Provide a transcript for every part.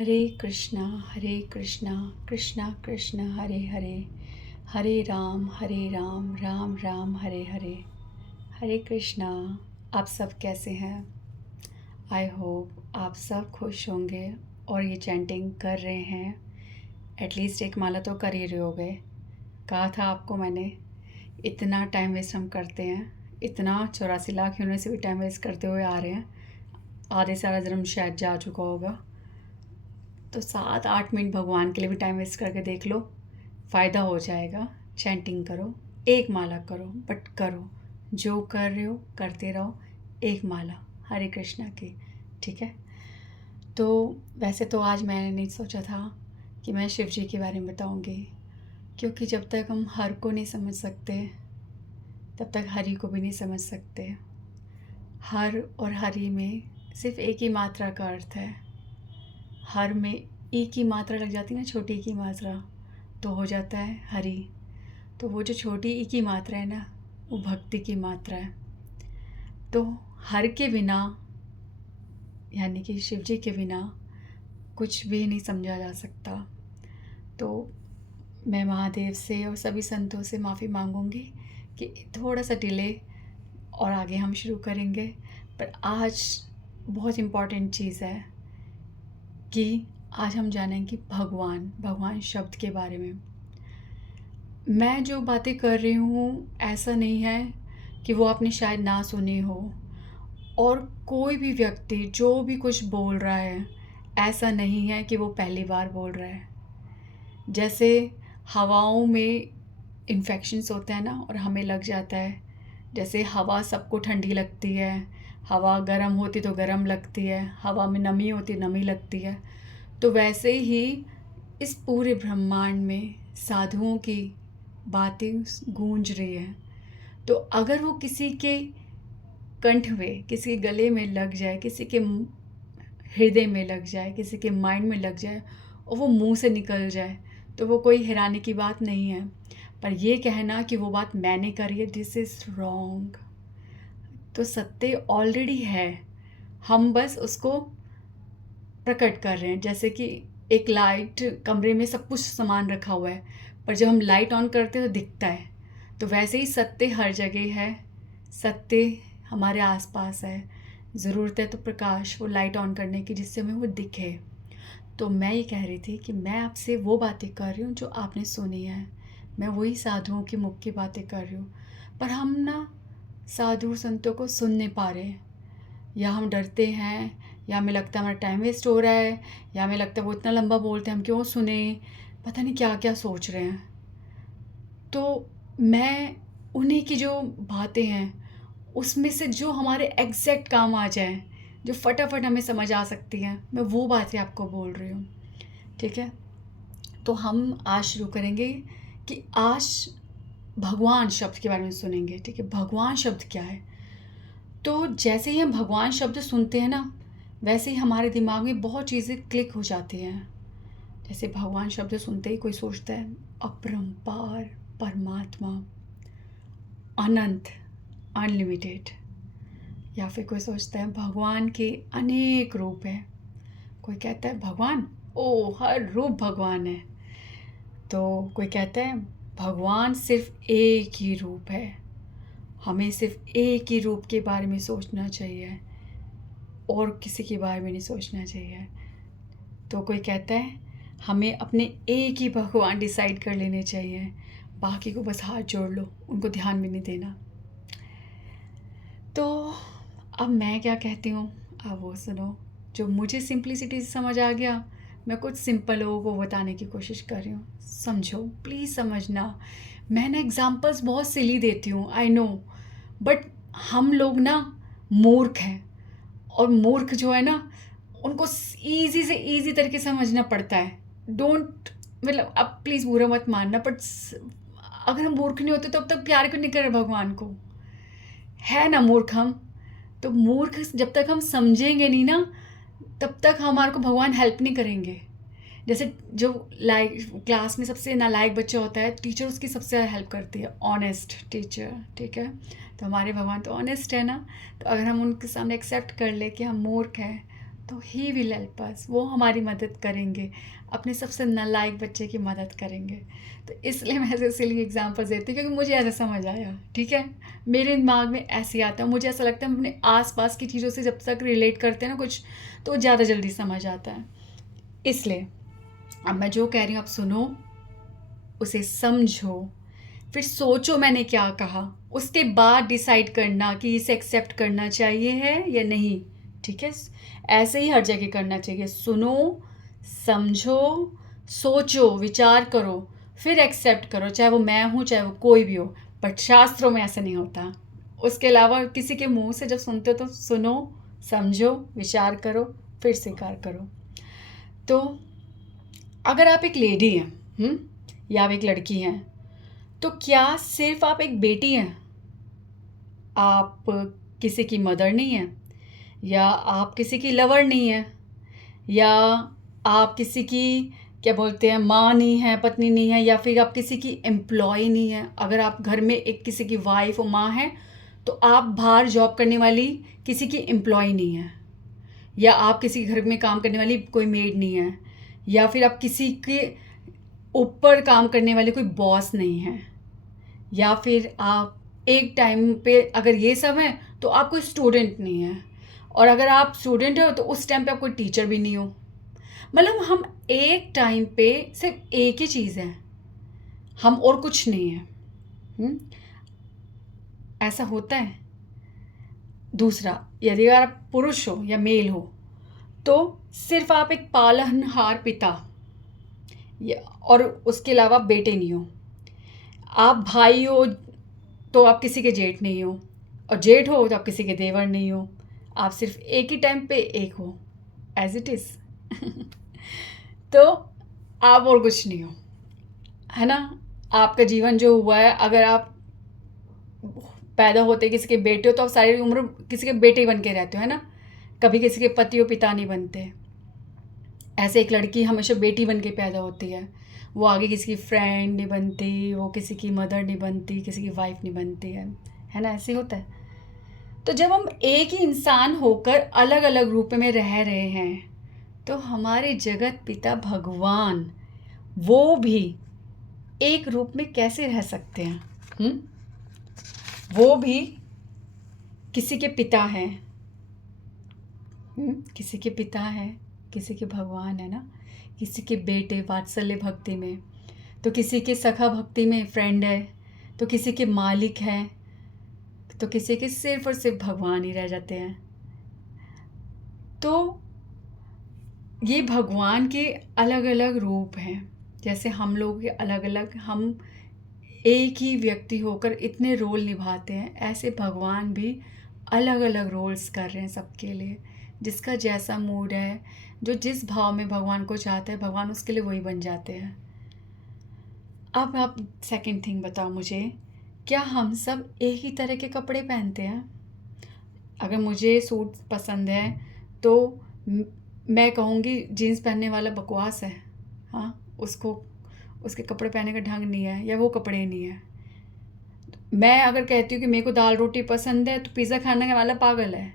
हरे कृष्णा कृष्णा कृष्णा हरे हरे, हरे राम राम राम हरे हरे। हरे कृष्णा। आप सब कैसे हैं? आई होप आप सब खुश होंगे और ये चैंटिंग कर रहे हैं। एटलीस्ट एक माला तो कर ही रहे होगे। कहा था आपको मैंने, इतना टाइम वेस्ट हम करते हैं, इतना 84 लाख यूनिट से भी टाइम वेस्ट करते हुए आ रहे हैं। आधे सारा जन्म शायद जा चुका होगा। तो 7-8 मिनट भगवान के लिए भी टाइम वेस्ट करके देख लो, फ़ायदा हो जाएगा। चैंटिंग करो, एक माला करो, बट करो, जो कर रहे हो करते रहो। एक माला हरे कृष्णा की, ठीक है? तो वैसे तो आज मैंने नहीं सोचा था कि मैं शिव जी के बारे में बताऊंगी, क्योंकि जब तक हम हर को नहीं समझ सकते तब तक हरि को भी नहीं समझ सकते। हर और हरि में सिर्फ एक ही मात्रा का अर्थ है। हर में ई की मात्रा लग जाती है ना, छोटी ई की मात्रा, तो हो जाता है हरि। तो वो जो छोटी ई की मात्रा है ना, वो भक्ति की मात्रा है। तो हर के बिना, यानी कि शिव जी के बिना कुछ भी नहीं समझा जा सकता। तो मैं महादेव से और सभी संतों से माफ़ी मांगूंगी कि थोड़ा सा डिले, और आगे हम शुरू करेंगे। पर आज बहुत इम्पॉर्टेंट चीज़ है कि आज हम जानेंगे भगवान भगवान शब्द के बारे में। मैं जो बातें कर रही हूँ ऐसा नहीं है कि वो आपने शायद ना सुनी हो, और कोई भी व्यक्ति जो भी कुछ बोल रहा है ऐसा नहीं है कि वो पहली बार बोल रहा है। जैसे हवाओं में इन्फेक्शंस होते हैं ना, और हमें लग जाता है। जैसे हवा सबको ठंडी लगती है, हवा गर्म होती तो गर्म लगती है, हवा में नमी होती नमी लगती है। तो वैसे ही इस पूरे ब्रह्मांड में साधुओं की बातें गूंज रही है। तो अगर वो किसी के कंठ में, किसी के गले में लग जाए, किसी के हृदय में लग जाए, किसी के माइंड में लग जाए, और वो मुंह से निकल जाए, तो वो कोई हैरानी की बात नहीं है। पर ये कहना कि वो बात मैंने करी है, दिस इज़ रॉन्ग। तो सत्य ऑलरेडी है, हम बस उसको प्रकट कर रहे हैं। जैसे कि एक लाइट, कमरे में सब कुछ सामान रखा हुआ है, पर जब हम लाइट ऑन करते हैं तो दिखता है। तो वैसे ही सत्य हर जगह है, सत्य हमारे आसपास है। ज़रूरत है तो प्रकाश, वो लाइट ऑन करने की, जिससे हमें वो दिखे। तो मैं ये कह रही थी कि मैं आपसे वो बातें कर रही हूँ जो आपने सुनी है। मैं वही साधुओं के मुख की बातें कर रही हूँ। पर हम ना साधु संतों को सुन नहीं पा रहे, या हम डरते हैं, या हमें लगता है हमारा टाइम वेस्ट हो रहा है, या हमें लगता है वो इतना लंबा बोलते हैं हम क्यों सुने, पता नहीं क्या क्या सोच रहे हैं। तो मैं उन्हीं की जो बातें हैं उसमें से जो हमारे एग्जैक्ट काम आ जाए, जो फटाफट हमें समझ आ सकती हैं, मैं वो बातें आपको बोल रही हूँ, ठीक है? तो हम आज शुरू करेंगे कि आज भगवान शब्द के बारे में सुनेंगे, ठीक है? भगवान शब्द क्या है? तो जैसे ही हम भगवान शब्द सुनते हैं ना, वैसे ही हमारे दिमाग में बहुत चीज़ें क्लिक हो जाती हैं। जैसे भगवान शब्द सुनते ही कोई सोचता है अपरंपार, परमात्मा, अनंत, अनलिमिटेड। या फिर कोई सोचता है भगवान के अनेक रूप हैं। कोई कहता है भगवान, ओ हर रूप भगवान है। तो कोई कहता है भगवान सिर्फ एक ही रूप है, हमें सिर्फ एक ही रूप के बारे में सोचना चाहिए, और किसी के बारे में नहीं सोचना चाहिए। तो कोई कहता है हमें अपने एक ही भगवान डिसाइड कर लेने चाहिए, बाकी को बस हाथ जोड़ लो, उनको ध्यान भी नहीं देना। तो अब मैं क्या कहती हूँ, अब वो सुनो। जो मुझे सिंप्लिसिटी से समझ आ गया, मैं कुछ सिंपल लोगों को बताने की कोशिश कर रही हूँ। समझो, प्लीज़ समझना। मैं ना एग्जांपल्स बहुत सिली देती हूँ, आई नो, बट हम लोग ना मूर्ख हैं, और मूर्ख जो है ना, उनको ईज़ी से ईज़ी तरीके से समझना पड़ता है। डोंट, मतलब अब प्लीज़ बुरा मत मानना, बट अगर हम मूर्ख नहीं होते तो अब तक प्यार क्यों नहीं कर रहे भगवान को? है ना मूर्ख हम। तो मूर्ख जब तक हम समझेंगे नहीं ना, तब तक हमारे को भगवान हेल्प नहीं करेंगे। जैसे जो लाइक क्लास में सबसे नालायक बच्चा होता है, टीचर उसकी सबसे ज़्यादा हेल्प करती है, ऑनेस्ट टीचर, ठीक है? तो हमारे भगवान तो ऑनेस्ट है ना। तो अगर हम उनके सामने एक्सेप्ट कर ले कि हम मूर्ख हैं, तो ही विल हेल्प अस, वो हमारी मदद करेंगे, अपने सबसे नालायक बच्चे की मदद करेंगे। तो इसलिए मैं ऐसे सिली एग्जांपल्स देती हूँ क्योंकि मुझे ऐसा समझ आया, ठीक है। मेरे दिमाग में ऐसे ही आता है, मुझे ऐसा लगता है हम अपने आसपास की चीज़ों से जब तक रिलेट करते हैं ना कुछ, तो ज़्यादा जल्दी समझ आता है। इसलिए अब मैं जो कह रही हूँ आप सुनो, उसे समझो, फिर सोचो मैंने क्या कहा, उसके बाद डिसाइड करना कि इसे एक्सेप्ट करना चाहिए है या नहीं, ठीक है। ऐसे ही हर जगह करना चाहिए, सुनो, समझो, सोचो, विचार करो, फिर एक्सेप्ट करो, चाहे वो मैं हूँ चाहे वो कोई भी हो। बट शास्त्रों में ऐसा नहीं होता। उसके अलावा किसी के मुंह से जब सुनते हो तो सुनो, समझो, विचार करो, फिर स्वीकार करो। तो अगर आप एक लेडी हैं या आप एक लड़की हैं, तो क्या सिर्फ आप एक बेटी हैं, आप किसी की मदर नहीं हैं, या आप किसी की लवर नहीं हैं, या आप किसी की क्या बोलते हैं माँ नहीं है, पत्नी नहीं है, या फिर आप किसी की एम्प्लॉय नहीं है। अगर आप घर में एक किसी की वाइफ और माँ हैं तो आप बाहर जॉब करने वाली किसी की एम्प्लॉय नहीं है, या आप किसी घर में काम करने वाली कोई मेड नहीं है, या फिर आप किसी के ऊपर काम करने वाले कोई बॉस नहीं है, या फिर आप एक टाइम पे अगर ये सब है तो आप कोई स्टूडेंट नहीं है, और अगर आप स्टूडेंट हो तो उस टाइम पे आप कोई टीचर भी नहीं हो। मतलब हम एक टाइम पे सिर्फ एक ही चीज़ है, हम और कुछ नहीं है। ऐसा होता है। दूसरा, यदि अगर आप पुरुष हो या मेल हो तो सिर्फ आप एक पालनहार पिता और उसके अलावा बेटे नहीं हो। आप भाई हो तो आप किसी के जेठ नहीं हो, और जेठ हो तो आप किसी के देवर नहीं हो। आप सिर्फ एक ही टाइम पे एक हो, एज इट इज़। तो आप और कुछ नहीं हो, है ना। आपका जीवन जो हुआ है, अगर आप पैदा होते किसी के बेटे हो तो आप सारी उम्र किसी के बेटे ही बन के रहते हो, है ना। कभी किसी के पति और पिता नहीं बनते। ऐसे एक लड़की हमेशा बेटी बन के पैदा होती है, वो आगे किसी की फ्रेंड नहीं बनती, वो किसी की मदर नहीं बनती, किसी की वाइफ नहीं बनती है ना। ऐसे होता है। तो जब हम एक ही इंसान होकर अलग अलग रूप में रह रहे हैं तो हमारे जगत पिता भगवान वो भी एक रूप में कैसे रह सकते हैं। वो भी किसी के पिता हैं, किसी के पिता हैं, किसी के भगवान है ना, किसी के बेटे वात्सल्य भक्ति में, तो किसी के सखा भक्ति में फ्रेंड है, तो किसी के मालिक है, तो किसी के सिर्फ और सिर्फ भगवान ही रह जाते हैं। तो ये भगवान के अलग अलग रूप हैं। जैसे हम लोग के अलग अलग, हम एक ही व्यक्ति होकर इतने रोल निभाते हैं, ऐसे भगवान भी अलग अलग रोल्स कर रहे हैं सबके लिए। जिसका जैसा मूड है, जो जिस भाव में भगवान को चाहता है, भगवान उसके लिए वही बन जाते हैं। अब आप सेकंड थिंग बताओ मुझे, क्या हम सब एक ही तरह के कपड़े पहनते हैं? अगर मुझे सूट पसंद है तो मैं कहूँगी जीन्स पहनने वाला बकवास है, हाँ, उसको उसके कपड़े पहनने का ढंग नहीं है, या वो कपड़े नहीं है। मैं अगर कहती हूँ कि मेरे को दाल रोटी पसंद है तो पिज़्ज़ा खाने वाला पागल है,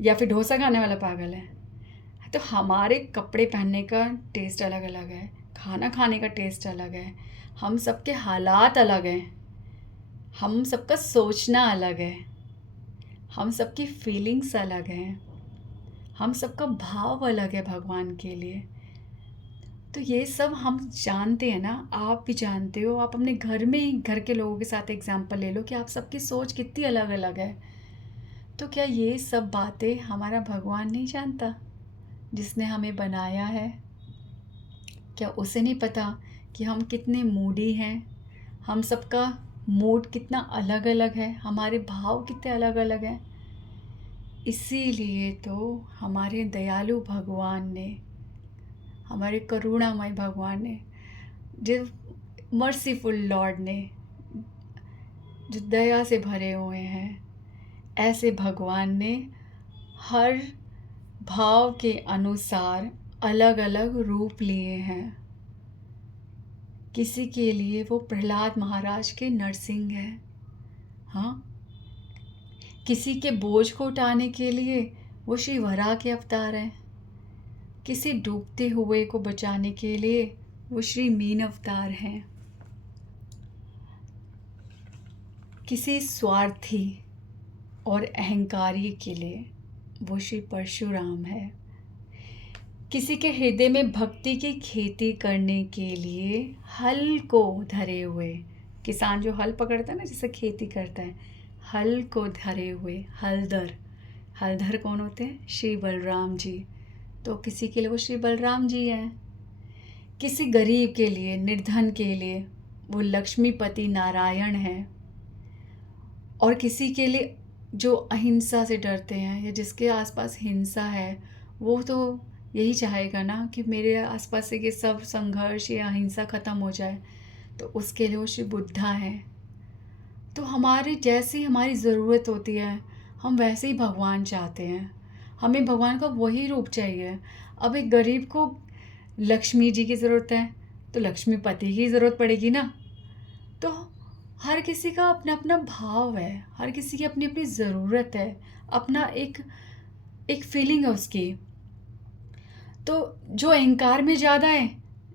या फिर डोसा खाने वाला पागल है। तो हमारे कपड़े पहनने का टेस्ट अलग अलग है, खाना खाने का टेस्ट अलग है, हम सबके हालात अलग हैं, हम सबका सोचना अलग है, हम सबकी फीलिंग्स अलग हैं, हम सबका भाव अलग है भगवान के लिए। तो ये सब हम जानते हैं ना, आप भी जानते हो। आप अपने घर में ही घर के लोगों के साथ एग्जांपल ले लो कि आप सबकी सोच कितनी अलग अलग है। तो क्या ये सब बातें हमारा भगवान नहीं जानता जिसने हमें बनाया है? क्या उसे नहीं पता कि हम कितने मूडी हैं? हम सबका मूड कितना अलग अलग है, हमारे भाव कितने अलग अलग हैं। इसीलिए तो हमारे दयालु भगवान ने, हमारे करुणामय भगवान ने, जो मर्सीफुल लॉर्ड ने, जो दया से भरे हुए हैं, ऐसे भगवान ने हर भाव के अनुसार अलग अलग रूप लिए हैं। किसी के लिए वो प्रहलाद महाराज के नरसिंह है, हाँ। किसी के बोझ को उठाने के लिए वो श्री वराह के अवतार हैं, किसी डूबते हुए को बचाने के लिए वो श्री मीन अवतार हैं। किसी स्वार्थी और अहंकारी के लिए वो श्री परशुराम है। किसी के हृदय में भक्ति की खेती करने के लिए हल को धरे हुए, किसान जो हल पकड़ता है ना, जैसे खेती करता है, हल को धरे हुए हलधर कौन होते हैं? श्री बलराम जी। तो किसी के लिए वो श्री बलराम जी हैं। किसी गरीब के लिए, निर्धन के लिए वो लक्ष्मीपति नारायण हैं। और किसी के लिए जो अहिंसा से डरते हैं या जिसके आसपास हिंसा है, वो तो यही चाहेगा ना कि मेरे आसपास से ये सब संघर्ष या अहिंसा ख़त्म हो जाए, तो उसके लिए वो श्री बुद्धा है। तो हमारी जैसी हमारी ज़रूरत होती है, हम वैसे ही भगवान चाहते हैं। हमें भगवान का वही रूप चाहिए। अब एक गरीब को लक्ष्मी जी की ज़रूरत है तो लक्ष्मीपति की ज़रूरत पड़ेगी ना। तो हर किसी का अपना अपना भाव है, हर किसी की अपनी अपनी ज़रूरत है, अपना एक फीलिंग है उसकी। तो जो अहंकार में ज़्यादा है,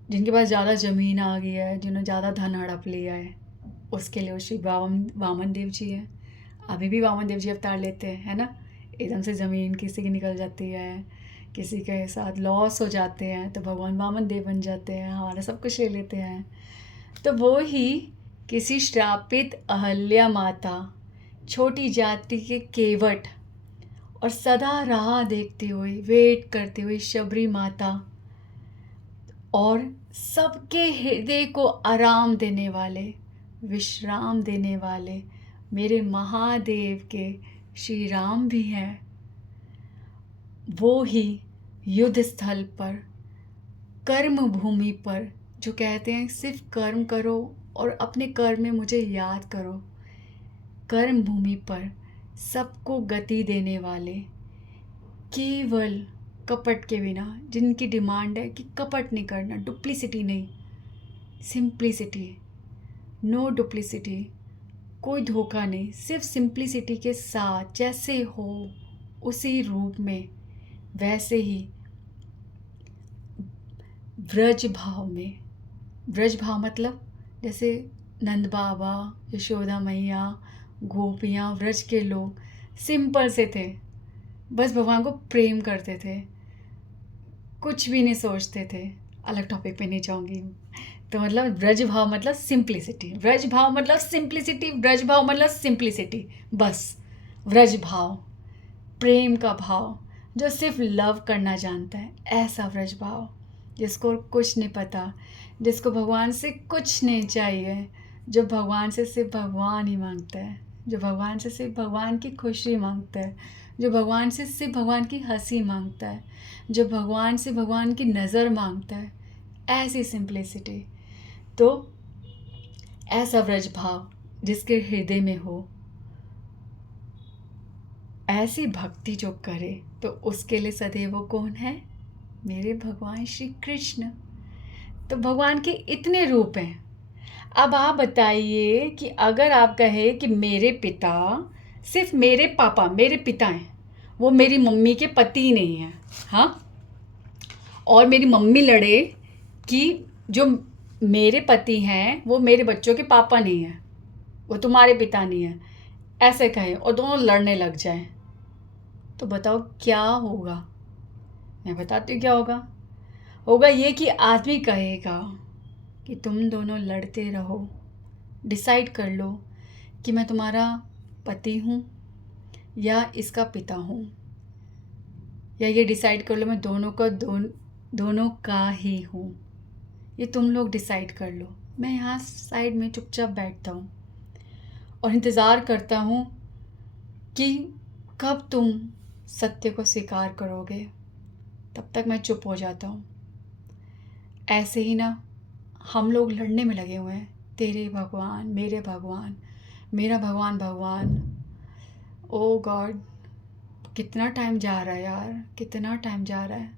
जिनके पास ज़्यादा ज़मीन आ गई है, जिन्होंने ज़्यादा धन हड़प लिया है, उसके लिए वो श्री वामन देव जी हैं। अभी भी वामन देव जी अवतार लेते हैं, है ना। एकदम से ज़मीन किसी की निकल जाती है, किसी के साथ लॉस हो जाते हैं, तो भगवान वामन देव बन जाते हैं, हमारा सब कुछ ले लेते हैं। तो वो ही किसी श्रापित अहल्या माता, छोटी जाति के केवट और सदा राह देखते हुए, वेट करते हुए शबरी माता, और सबके हृदय को आराम देने वाले, विश्राम देने वाले मेरे महादेव के श्री राम भी हैं। वो ही युद्ध स्थल पर, कर्म भूमि पर, जो कहते हैं सिर्फ कर्म करो और अपने कर्म में मुझे याद करो, कर्म भूमि पर सबको गति देने वाले, केवल कपट के बिना, जिनकी डिमांड है कि कपट नहीं करना, डुप्लिसिटी नहीं, सिंप्लिसिटी, नो डुप्लिसिटी, कोई धोखा नहीं, सिर्फ सिंप्लिसिटी के साथ जैसे हो उसी रूप में, वैसे ही व्रज भाव में। व्रज भाव मतलब जैसे नंद बाबा, यशोदा मैया, गोपियाँ, व्रज के लोग सिंपल से थे, बस भगवान को प्रेम करते थे, कुछ भी नहीं सोचते थे। अलग टॉपिक पे नहीं जाऊँगी। तो मतलब व्रज भाव मतलब सिंप्लिसिटी, व्रज भाव मतलब सिंप्लिसिटी, व्रज भाव मतलब सिंप्लिसिटी, बस व्रज भाव, प्रेम का भाव, जो सिर्फ लव करना जानता है, ऐसा व्रज भाव, जिसको कुछ नहीं पता, जिसको भगवान से कुछ नहीं चाहिए, जो भगवान से सिर्फ भगवान ही मांगता है, जो भगवान से सिर्फ भगवान की खुशी मांगता है, जो भगवान से सिर्फ भगवान की हंसी मांगता है, जो भगवान से भगवान की नज़र मांगता है, ऐसी सिंप्लिसिटी। तो ऐसा व्रज भाव जिसके हृदय में हो, ऐसी भक्ति जो करे, तो उसके लिए सदैव वो कौन है? मेरे भगवान श्री कृष्ण। तो भगवान के इतने रूप हैं। अब आप बताइए कि अगर आप कहे कि मेरे पिता, सिर्फ मेरे पापा मेरे पिता हैं, वो मेरी मम्मी के पति नहीं हैं, हाँ, और मेरी मम्मी लड़े कि जो मेरे पति हैं वो मेरे बच्चों के पापा नहीं हैं, वो तुम्हारे पिता नहीं हैं, ऐसे कहें और दोनों लड़ने लग जाएं, तो बताओ क्या होगा? मैं बताती हूँ क्या होगा। होगा ये कि आदमी कहेगा कि तुम दोनों लड़ते रहो, डिसाइड कर लो कि मैं तुम्हारा पति हूँ या इसका पिता हूँ, या ये डिसाइड कर लो मैं दोनों का ही हूँ। ये तुम लोग डिसाइड कर लो। मैं यहाँ साइड में चुपचाप बैठता हूँ और इंतज़ार करता हूँ कि कब तुम सत्य को स्वीकार करोगे, तब तक मैं चुप हो जाता हूँ। ऐसे ही ना हम लोग लड़ने में लगे हुए हैं, तेरे भगवान, मेरे भगवान, मेरा भगवान भगवान। ओ गॉड, कितना टाइम जा रहा है यार, कितना टाइम जा रहा है।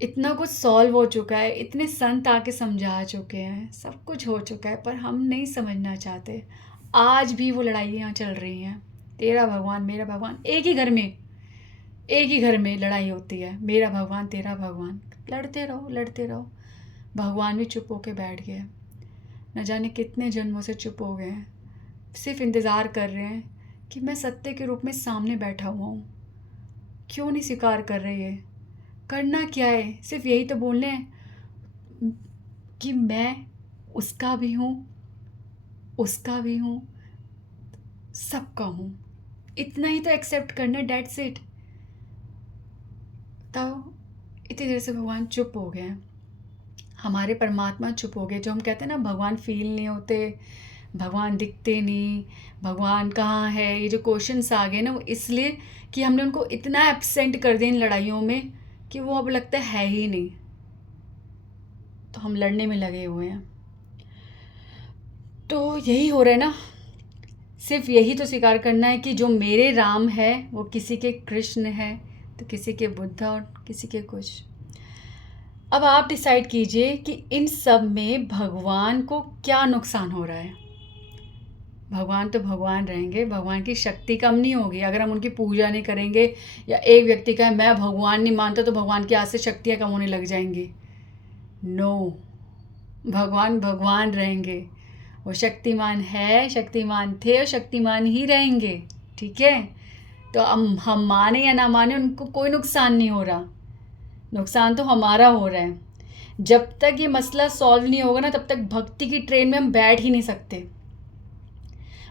इतना कुछ सॉल्व हो चुका है, इतने संत आके समझा चुके हैं, सब कुछ हो चुका है, पर हम नहीं समझना चाहते। आज भी वो लड़ाइयाँ चल रही हैं, तेरा भगवान मेरा भगवान, एक ही घर में एक ही घर में लड़ाई होती है, मेरा भगवान तेरा भगवान, लड़ते रहो लड़ते रहो। भगवान भी चुप होके बैठ गए, न जाने कितने जन्मों से चुप हो गए हैं, सिर्फ इंतज़ार कर रहे हैं कि मैं सत्य के रूप में सामने बैठा हुआ हूँ। क्यों नहीं स्वीकार कर रहे ये? करना क्या है? सिर्फ यही तो बोलने हैं कि मैं उसका भी हूँ, उसका भी हूँ, सबका हूँ। इतना ही तो एक्सेप्ट करना, डेट्स इट। तब इतनी देर से भगवान चुप हो गए हैं, हमारे परमात्मा चुप हो गए। जो हम कहते हैं ना भगवान फील नहीं होते, भगवान दिखते नहीं, भगवान कहाँ है, ये जो क्वेश्चंस आ गए ना, वो इसलिए कि हमने उनको इतना एब्सेंट कर दिया इन लड़ाइयों में कि वो अब लगता है ही नहीं। तो हम लड़ने में लगे हुए हैं। तो यही हो रहा है ना, सिर्फ यही तो स्वीकार करना है कि जो मेरे राम है वो किसी के कृष्ण है, तो किसी के बुद्धा और किसी के कुछ। अब आप डिसाइड कीजिए कि इन सब में भगवान को क्या नुकसान हो रहा है। भगवान तो भगवान रहेंगे, भगवान की शक्ति कम नहीं होगी अगर हम उनकी पूजा नहीं करेंगे। या एक व्यक्ति का मैं भगवान नहीं मानता तो भगवान की आज से शक्तियाँ कम होने लग जाएंगी। नो, भगवान भगवान रहेंगे। वो शक्तिमान है, शक्तिमान थे और शक्तिमान ही रहेंगे। ठीक है, तो हम माने या ना माने उनको कोई नुकसान नहीं हो रहा, नुकसान तो हमारा हो रहा है। जब तक ये मसला सॉल्व नहीं होगा ना, तब तक भक्ति की ट्रेन में हम बैठ ही नहीं सकते।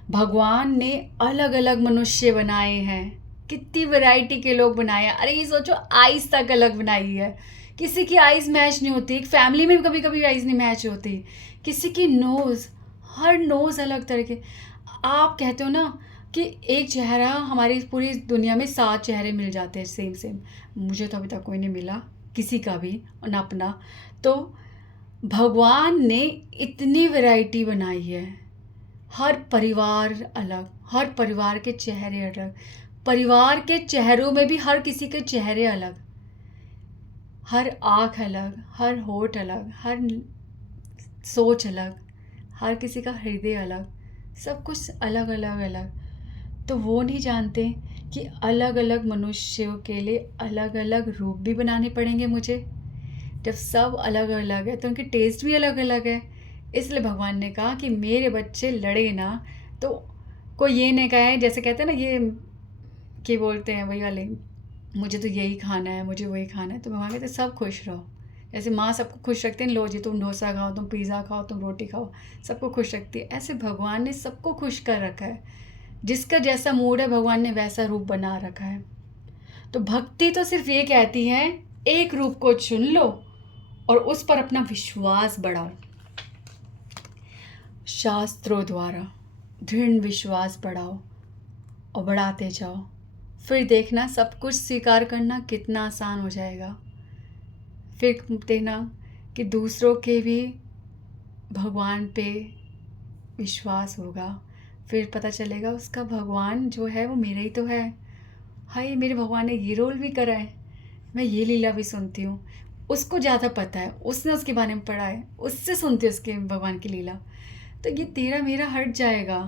भगवान ने अलग अलग मनुष्य बनाए हैं, कितनी वैरायटी के लोग बनाए हैं। अरे ये सोचो, आइज़ तक अलग बनाई है, किसी की आइज़ मैच नहीं होती। एक फैमिली में भी कभी कभी आइज़ नहीं मैच होती। किसी की नोज़, हर नोज़ अलग तरह के। आप कहते हो ना कि एक चेहरा, हमारी पूरी दुनिया में 7 चेहरे मिल जाते हैं सेम सेम। मुझे तो अभी तक कोई नहीं मिला, किसी का भी, और अपना। तो भगवान ने इतनी वैरायटी बनाई है, हर परिवार अलग, हर परिवार के चेहरे अलग, परिवार के चेहरों में भी हर किसी के चेहरे अलग, हर आँख अलग, हर होठ अलग, हर सोच अलग, हर किसी का हृदय अलग, सब कुछ अलग अलग अलग। तो वो नहीं जानते कि अलग अलग मनुष्यों के लिए अलग अलग रूप भी बनाने पड़ेंगे मुझे। जब सब अलग अलग है तो उनके टेस्ट भी अलग अलग है। इसलिए भगवान ने कहा कि मेरे बच्चे लड़े ना, तो कोई ये नहीं कहे, जैसे कहते हैं ना, ये क्या बोलते हैं वही वाले, मुझे तो यही खाना है, मुझे वही खाना है। तो भगवान कहते सब खुश रहो। जैसे माँ सबको खुश रखते हैं, लो जी तुम डोसा खाओ, तुम पिज़्ज़ा खाओ, तुम रोटी खाओ, सबको खुश रखती है। ऐसे भगवान ने सबको खुश कर रखा है। जिसका जैसा मूड है भगवान ने वैसा रूप बना रखा है। तो भक्ति तो सिर्फ ये कहती है, एक रूप को चुन लो और उस पर अपना विश्वास बढ़ाओ। शास्त्रों द्वारा दृढ़ विश्वास बढ़ाओ और बढ़ाते जाओ। फिर देखना सब कुछ स्वीकार करना कितना आसान हो जाएगा। फिर देखना कि दूसरों के भी भगवान पे विश्वास होगा। फिर पता चलेगा उसका भगवान जो है वो मेरा ही तो है। हाय, मेरे भगवान ने ये रोल भी करा है, मैं ये लीला भी सुनती हूँ। उसको ज़्यादा पता है, उसने उसके बारे में पढ़ा है, उससे सुनती हूँ उसके भगवान की लीला। तो ये तेरा मेरा हट जाएगा।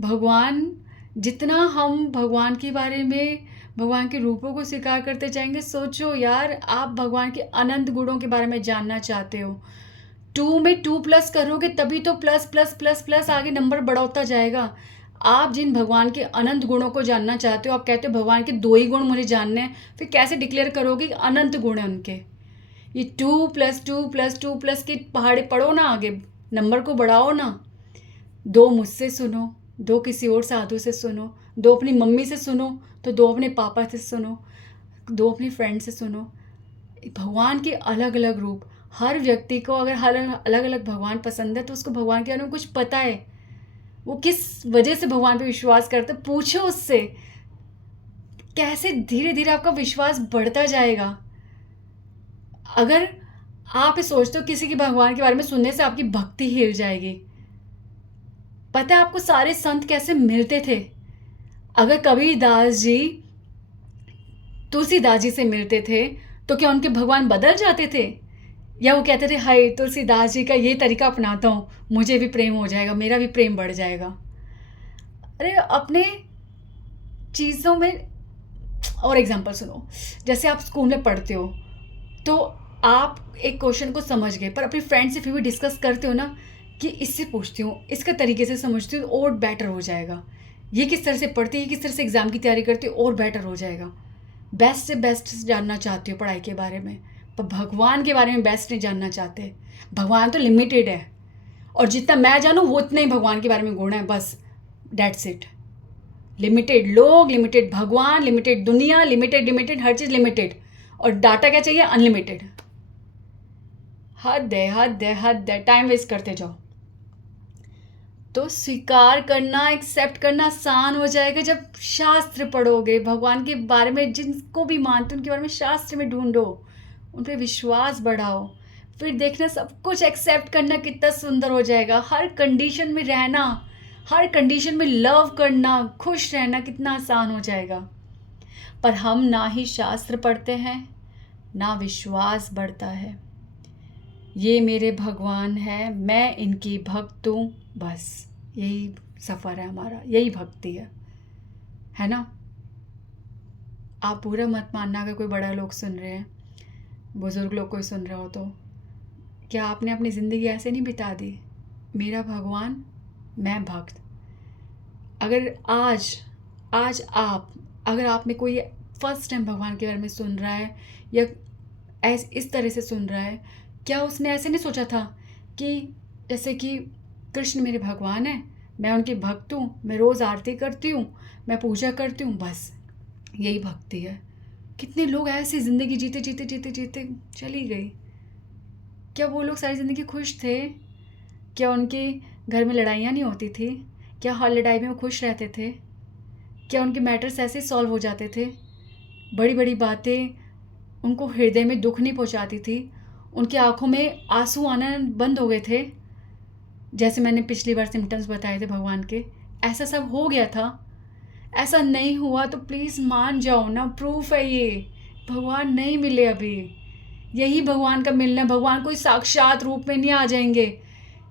भगवान, जितना हम भगवान के बारे में, भगवान के रूपों को स्वीकार करते जाएंगे, सोचो यार, आप भगवान के अनंत गुणों के बारे में जानना चाहते हो, 2 में 2 प्लस करोगे तभी तो प्लस प्लस प्लस प्लस आगे नंबर बढ़ाता जाएगा। आप जिन भगवान के अनंत गुणों को जानना चाहते हो, आप कहते हो भगवान के 2 ही गुण मुझे जानने हैं, फिर कैसे डिक्लेयर करोगे कि अनंत गुण है उनके? ये 2 प्लस 2 प्लस 2 प्लस की पहाड़ी पढ़ो ना, आगे नंबर को बढ़ाओ ना। 2 मुझसे सुनो, 2 किसी और साधु से सुनो, 2 अपनी मम्मी से सुनो, तो 2 अपने पापा से सुनो, 2 अपनी फ्रेंड से सुनो। भगवान के अलग अलग रूप, हर व्यक्ति को अगर हर अलग अलग भगवान पसंद है तो उसको भगवान के बारे में कुछ पता है, वो किस वजह से भगवान पे विश्वास करते, पूछो उससे। कैसे धीरे धीरे आपका विश्वास बढ़ता जाएगा। अगर आप सोचते हो किसी की भगवान के बारे में सुनने से आपकी भक्ति हिल जाएगी, पता है आपको सारे संत कैसे मिलते थे? अगर कबीरदास जी तुलसीदास जी से मिलते थे तो क्या उनके भगवान बदल जाते थे? या वो कहते थे हाय तुलसीदास जी का ये तरीका अपनाता हूँ, मुझे भी प्रेम हो जाएगा, मेरा भी प्रेम बढ़ जाएगा। अरे अपने चीज़ों में और एग्जांपल सुनो, जैसे आप स्कूल में पढ़ते हो तो आप एक क्वेश्चन को समझ गए, पर अपने फ्रेंड से फिर भी डिस्कस करते हो ना कि इससे पूछती हूँ, इसका तरीके से समझती हूँ और बेटर हो जाएगा, ये किस तरह से पढ़ती है, किस तरह से एग्ज़ाम की तैयारी करती हो और बेटर हो जाएगा। बेस्ट से बेस्ट जानना चाहती हो पढ़ाई के बारे में, पर भगवान के बारे में बेस्ट नहीं जानना चाहते। भगवान तो लिमिटेड है, और जितना मैं जानूँ वो उतना ही भगवान के बारे में गुण है, बस डेट्स इट। लिमिटेड लोग, लिमिटेड भगवान, लिमिटेड दुनिया, लिमिटेड हर चीज़ लिमिटेड, और डाटा क्या चाहिए, अनलिमिटेड। हद है, हद है, हद है, टाइम वेस्ट करते जाओ। तो स्वीकार करना, एक्सेप्ट करना आसान हो जाएगा जब शास्त्र पढ़ोगे, भगवान के बारे में जिनको भी मानते उनके बारे में शास्त्र में ढूंढो, उन पर विश्वास बढ़ाओ, फिर देखना सब कुछ एक्सेप्ट करना कितना सुंदर हो जाएगा। हर कंडीशन में रहना, हर कंडीशन में लव करना, खुश रहना कितना आसान हो जाएगा। पर हम ना ही शास्त्र पढ़ते हैं, ना विश्वास बढ़ता है। ये मेरे भगवान है, मैं इनकी भक्त हूँ, बस यही सफ़र है हमारा, यही भक्ति है ना। आप पूरा मत मानना अगर कोई बड़ा लोग सुन रहे हैं, बुज़ुर्ग लोग कोई सुन रहे हो तो क्या आपने अपनी ज़िंदगी ऐसे नहीं बिता दी, मेरा भगवान मैं भक्त। अगर आज अगर आप में कोई फर्स्ट टाइम भगवान के बारे में सुन रहा है या इस तरह से सुन रहा है, क्या उसने ऐसे नहीं सोचा था कि जैसे कि कृष्ण मेरे भगवान हैं, मैं उनकी भक्त हूँ, मैं रोज़ आरती करती हूँ, मैं पूजा करती हूँ, बस यही भक्ति है। कितने लोग ऐसे ज़िंदगी जीते जीते जीते जीते चली गई। क्या वो लोग सारी ज़िंदगी खुश थे? क्या उनके घर में लड़ाइयाँ नहीं होती थी? क्या हर लड़ाई में वो खुश रहते थे? क्या उनके मैटर्स ऐसे सॉल्व हो जाते थे? बड़ी बड़ी बातें उनको हृदय में दुख नहीं पहुंचाती थी? उनकी आंखों में आंसू आना बंद हो गए थे? जैसे मैंने पिछली बार सिम्टम्स बताए थे भगवान के, ऐसा सब हो गया था? ऐसा नहीं हुआ तो प्लीज़ मान जाओ ना, प्रूफ है ये, भगवान नहीं मिले अभी। यही भगवान का मिलना, भगवान कोई साक्षात रूप में नहीं आ जाएंगे,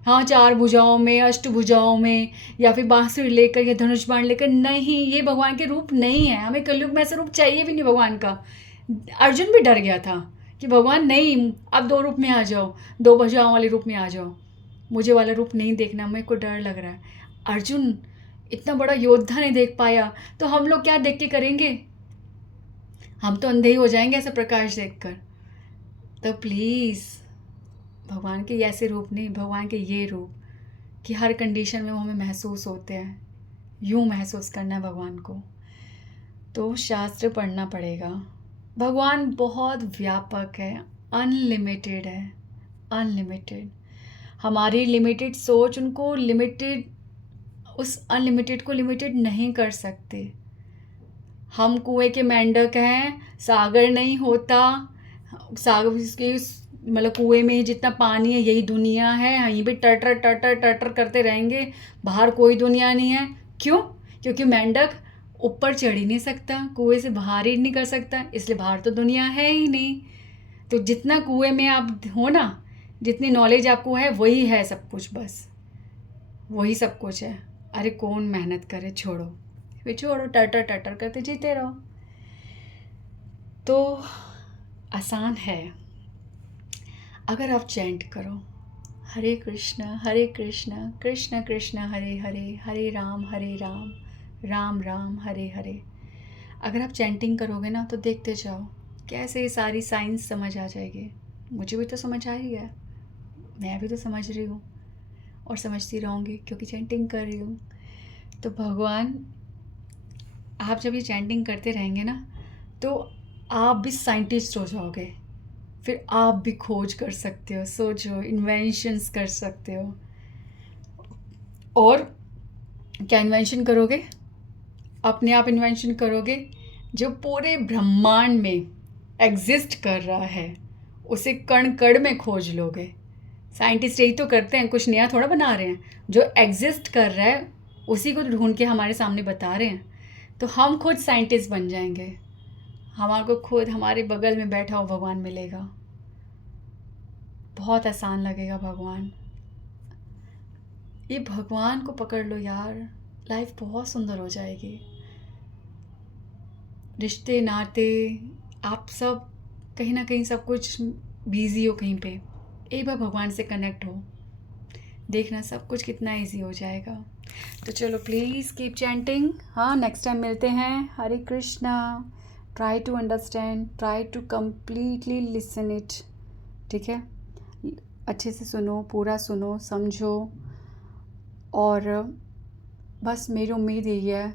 हाँ 4 भुजाओं में, अष्टभुजाओं में, या फिर बांसुरी लेकर या धनुष बाण लेकर, नहीं, ये भगवान के रूप नहीं है। हमें कलयुग में ऐसा रूप चाहिए भी नहीं भगवान का। अर्जुन भी डर गया था कि भगवान नहीं, आप 2 रूप में आ जाओ, 2 भुजाओं वाले रूप में आ जाओ, मुझे वाला रूप नहीं देखना, मेरे को डर लग रहा है। अर्जुन इतना बड़ा योद्धा नहीं देख पाया, तो हम लोग क्या देख के करेंगे? हम तो अंधे ही हो जाएंगे ऐसा प्रकाश देखकर। तो प्लीज़ भगवान के ऐसे रूप नहीं, भगवान के ये रूप कि हर कंडीशन में वो हमें महसूस होते हैं, यूँ महसूस करना है भगवान को। तो शास्त्र पढ़ना पड़ेगा। भगवान बहुत व्यापक है, अनलिमिटेड है, अनलिमिटेड। हमारी लिमिटेड सोच उनको लिमिटेड, उस अनलिमिटेड को लिमिटेड नहीं कर सकते। हम कुएं के मेंढक हैं, सागर नहीं होता, सागर के मतलब कुएं में ही जितना पानी है यही दुनिया है, यहीं पे टटर टटर टटर करते रहेंगे, बाहर कोई दुनिया नहीं है। क्यों? क्योंकि मेंढक ऊपर चढ़ ही नहीं सकता, कुएं से बाहर ही नहीं कर सकता, इसलिए बाहर तो दुनिया है ही नहीं। तो जितना कुएं में आप हो ना, जितनी नॉलेज आपको है वही है सब कुछ, बस वही सब कुछ है। अरे कौन मेहनत करे, छोड़ो, फिर छोड़ो, टटर टटर करते जीते रहो। तो आसान है अगर आप चैंट करो, हरे कृष्ण कृष्ण कृष्ण हरे हरे, हरे राम राम राम हरे हरे। अगर आप चैंटिंग करोगे ना तो देखते जाओ कैसे ये सारी साइंस समझ आ जाएगी। मुझे भी तो समझ आ रही है, मैं भी तो समझ रही हूँ और समझती रहूँगी क्योंकि चैंटिंग कर रही हूँ। तो भगवान, आप जब ये चैंटिंग करते रहेंगे ना तो आप भी साइंटिस्ट हो जाओगे, फिर आप भी खोज कर सकते हो, सोचो, इन्वेंशंस कर सकते हो। और क्या इन्वेंशन करोगे? अपने आप इन्वेंशन करोगे जो पूरे ब्रह्मांड में एग्जिस्ट कर रहा है, उसे कण कण में खोज लोगे। साइंटिस्ट यही तो करते हैं, कुछ नया थोड़ा बना रहे हैं, जो एग्जिस्ट कर रहा है उसी को ढूंढ के हमारे सामने बता रहे हैं। तो हम खुद साइंटिस्ट बन जाएंगे, हमारे को खुद हमारे बगल में बैठा हुआ भगवान मिलेगा। बहुत आसान लगेगा भगवान। ये भगवान को पकड़ लो यार, लाइफ बहुत सुंदर हो जाएगी। रिश्ते नाते, आप सब कहीं ना कहीं सब कुछ बिजी हो कहीं पे, एक बार भगवान से कनेक्ट हो, देखना सब कुछ कितना इजी हो जाएगा। तो चलो प्लीज़ कीप चैंटिंग। हाँ, नेक्स्ट टाइम मिलते हैं। Hare Krishna. Try to understand, try to completely listen it. ठीक है, अच्छे से सुनो, पूरा सुनो, समझो। और बस मेरी उम्मीद यही है,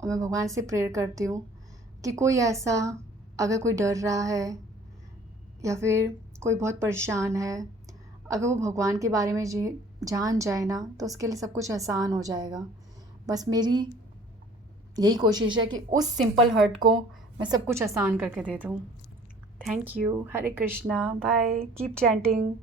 और मैं भगवान से प्रेयर करती हूँ कि कोई ऐसा, अगर कोई डर रहा है या फिर कोई बहुत परेशान है, अगर वो भगवान के बारे में जान जाए ना, तो उसके लिए सब कुछ आसान हो जाएगा। बस मेरी यही कोशिश है कि उस सिंपल हर्ट को मैं सब कुछ आसान करके दे दूँ। Thank you. Hare Krishna. Bye. Keep chanting.